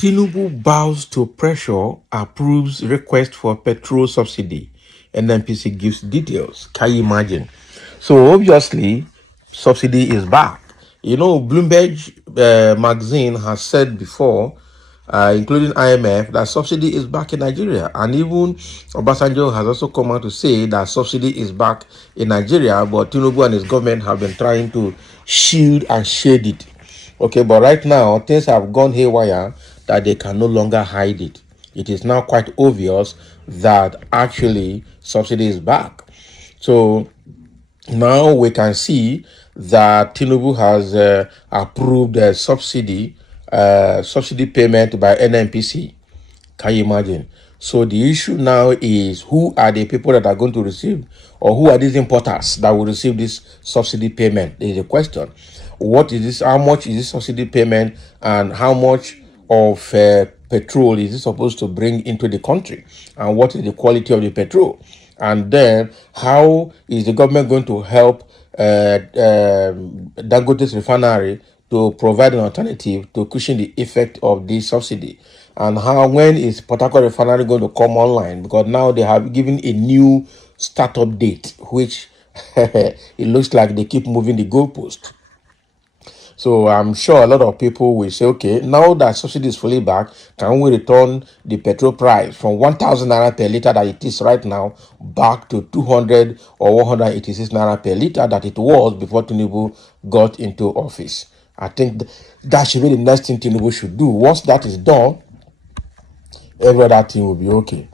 Tinubu bows to pressure, approves request for petrol subsidy. Nnpcl gives details. Can you imagine? So obviously, subsidy is back. You know, Bloomberg magazine has said before, including IMF, that subsidy is back in Nigeria. And even Obasanjo has also come out to say that subsidy is back in Nigeria, but Tinubu and his government have been trying to shield and shade it. Okay, but right now, things have gone haywire that they can no longer hide it. It is now quite obvious that actually subsidy is back. So now we can see that Tinubu has approved a subsidy payment by Nnpcl. Can you imagine? So the issue now is, who are the people that are going to receive, or who are these importers that will receive this subsidy payment? There is a question. What is this? How much is this subsidy payment, and how much of petrol is it supposed to bring into the country, and what is the quality of the petrol? And then, how is the government going to help Dangote's refinery to provide an alternative to cushion the effect of this subsidy? And when is Port Harcourt refinery going to come online? Because now they have given a new startup date, which it looks like they keep moving the goalpost. So I'm sure a lot of people will say, okay, now that subsidy is fully back, can we return the petrol price from 1,000 naira per liter that it is right now back to 200 or 186 naira per liter that it was before Tinubu got into office? I think that should be the next thing Tinubu should do. Once that is done, every other thing will be okay.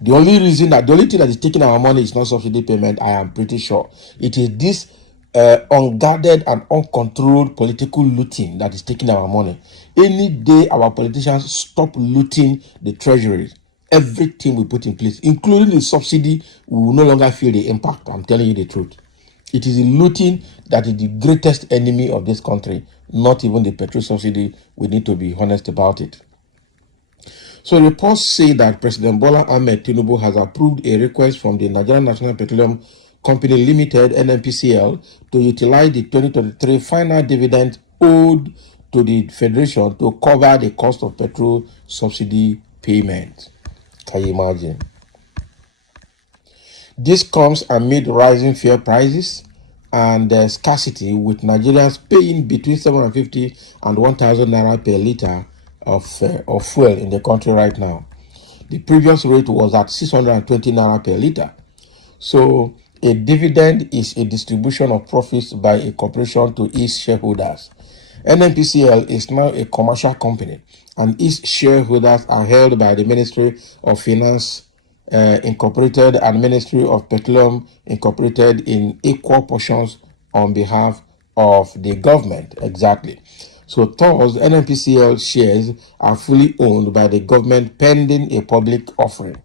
The only thing that is taking our money is not subsidy payment, I am pretty sure. It is this unguarded and uncontrolled political looting that is taking our money. Any day our politicians stop looting the treasury, everything we put in place, including the subsidy, we will no longer feel the impact. I'm telling you the truth. It is the looting that is the greatest enemy of this country, not even the petrol subsidy. We need to be honest about it. So reports say that President Bola Ahmed Tinubu has approved a request from the Nigerian National Petroleum Company Limited, Nnpcl, to utilize the 2023 final dividend owed to the Federation to cover the cost of petrol subsidy payment. Can you imagine? This comes amid rising fuel prices and scarcity, with Nigerians paying between 750 and 1,000 naira per liter of fuel in the country right now. The previous rate was at 620 naira per liter. So a dividend is a distribution of profits by a corporation to its shareholders. Nnpcl is now a commercial company, and its shareholders are held by the Ministry of Finance Incorporated and Ministry of Petroleum Incorporated in equal portions on behalf of the government. Exactly. So thus, Nnpcl shares are fully owned by the government pending a public offering.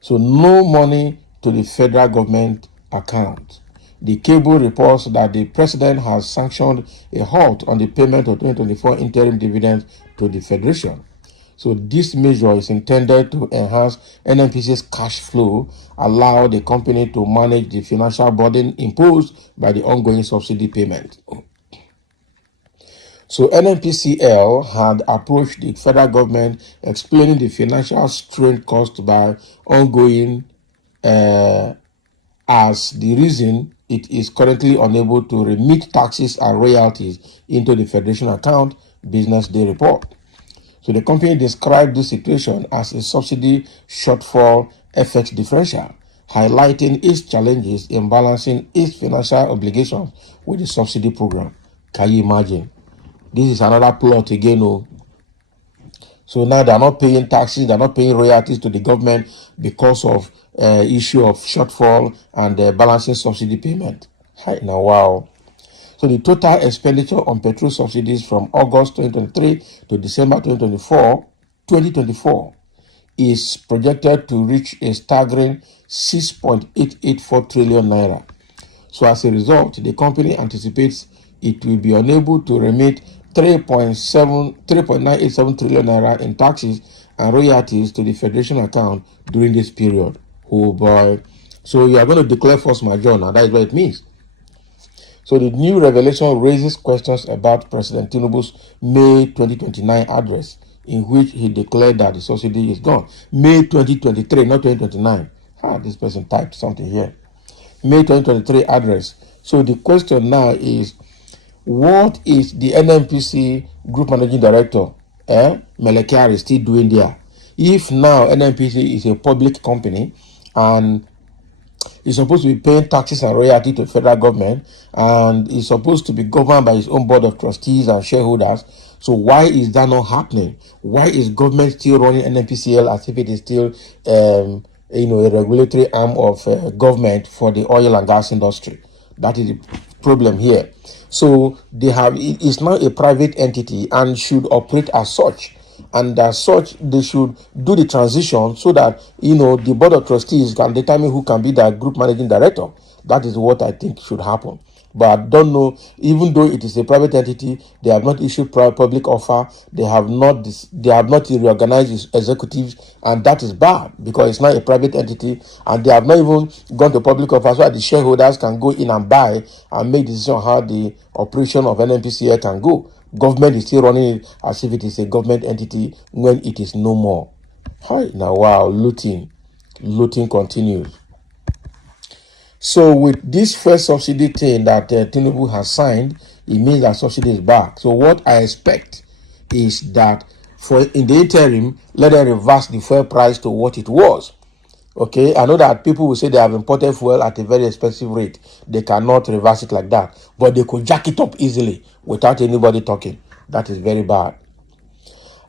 So no money to the federal government account. The cable reports that the president has sanctioned a halt on the payment of 2024 interim dividends to the federation. So this measure is intended to enhance Nnpcl's cash flow, allow the company to manage the financial burden imposed by the ongoing subsidy payment. So Nnpcl had approached the federal government explaining the financial strain caused by ongoing as the reason it is currently unable to remit taxes and royalties into the Federation account, Business Day report. So the company described this situation as a subsidy shortfall FX differential, highlighting its challenges in balancing its financial obligations with the subsidy program. Can you imagine? This is another plot again. So now they're not paying taxes, they're not paying royalties to the government because of issue of shortfall and balancing subsidy payment. Now, wow. So the total expenditure on petrol subsidies from August 2023 to December 2024 is projected to reach a staggering 6.884 trillion naira. So as a result, the company anticipates it will be unable to remit 3.987 trillion naira in taxes and royalties to the Federation account during this period. Oh boy. So you are going to declare force majeure now. That is what it means. So the new revelation raises questions about President Tinubu's May 2029 address, in which he declared that the subsidy is gone. May 2023, not 2029. This person typed something here. May 2023 address. So the question now is, what is the NNPC Group Managing Director, Melekari, still doing there? If now NNPC is a public company and is supposed to be paying taxes and royalty to the federal government and is supposed to be governed by its own board of trustees and shareholders, so why is that not happening? Why is government still running NNPCL as if it is still a regulatory arm of government for the oil and gas industry? That is the problem here. So it's now a private entity and should operate as such. And as such, they should do the transition so that, the board of trustees can determine who can be the group managing director. That is what I think should happen. But I don't know, even though it is a private entity, they have not issued public offer, they have not reorganized its executives, and that is bad because it's not a private entity, and they have not even gone to public offer so that the shareholders can go in and buy and make decision on how the operation of NNPCL can go. Government is still running it as if it is a government entity when it is no more. Now, wow, looting continues. So with this first subsidy thing that Tinubu has signed, it means that subsidy is back. So what I expect is that in the interim, let them reverse the fuel price to what it was. Okay, I know that people will say they have imported fuel at a very expensive rate. They cannot reverse it like that, but they could jack it up easily without anybody talking. That is very bad.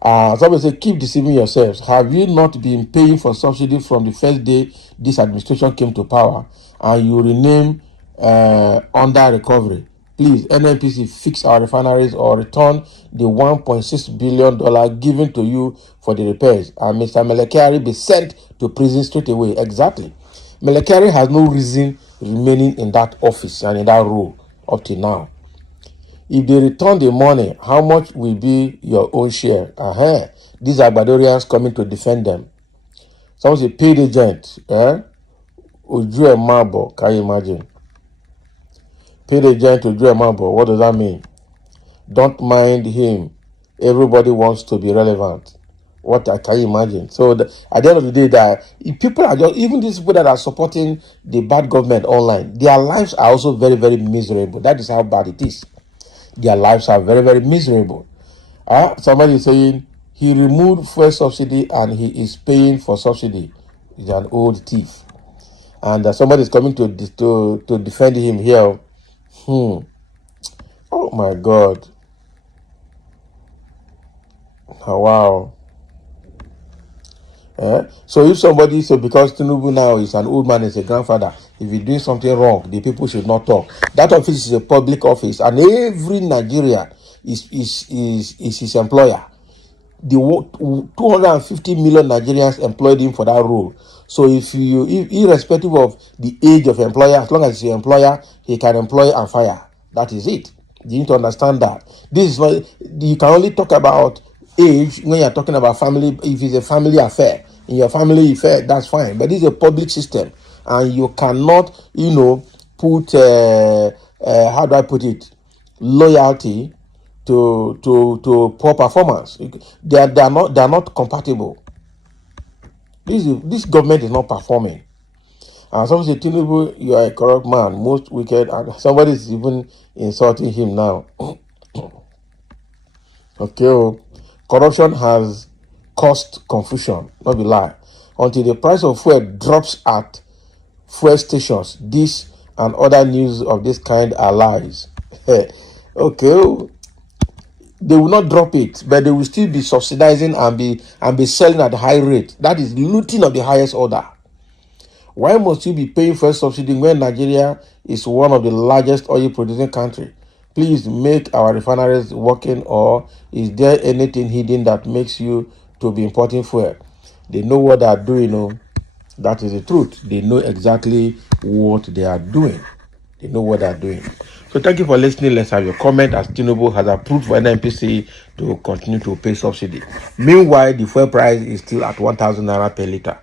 Somebody say, keep deceiving yourselves. Have you not been paying for subsidy from the first day this administration came to power, and you rename under recovery? Please, NNPC, fix our refineries or return the $1.6 billion given to you for the repairs. And Mr. Melekari be sent to prison straight away. Exactly. Melekari has no reason remaining in that office and in that role up to now. If they return the money, how much will be your own share? These are Badorians coming to defend them. Someone say, paid agent. Uju Emabo, can you imagine? Paid agent Uju Emabo, what does that mean? Don't mind him. Everybody wants to be relevant. What can you imagine? So at the end of the day, that people are just, even these people that are supporting the bad government online, their lives are also very, very miserable. That is how bad it is. Their lives are very, very miserable. Somebody is saying he removed fuel subsidy and he is paying for subsidy. He's an old thief. And somebody is coming to defend him here. Oh my God. Oh, wow. So if somebody say because Tinubu now is an old man, is a grandfather, if he's doing something wrong, the people should not talk. That office is a public office, and every Nigerian is his employer. The 250 million Nigerians employed him for that role. So if irrespective of the age of employer, as long as he's an employer, he can employ and fire. That is it. You need to understand that. This is not, you can only talk about age when you're talking about family. If it's a family affair, in your family affair, that's fine. But this is a public system, and you cannot, put how do I put it, loyalty to poor performance. They are not compatible. This government is not performing. And somebody say, Tinubu, you are a corrupt man, most wicked, and somebody is even insulting him now. Okay, corruption has caused confusion, not be lie. Until the price of fuel drops at fuel stations, this and other news of this kind are lies. Okay, they will not drop it, but they will still be subsidizing and be selling at a high rate. That is looting of the highest order. Why must you be paying fuel subsidy when Nigeria is one of the largest oil producing countries? Please make our refineries working, or is there anything hidden that makes you to be importing fuel? They know what they are doing. That is the truth. They know exactly what they are doing. They know what they are doing. So thank you for listening. Let's have your comment, as Tinubu has approved for NNPC to continue to pay subsidy. Meanwhile, the fuel price is still at 1,000 naira per liter.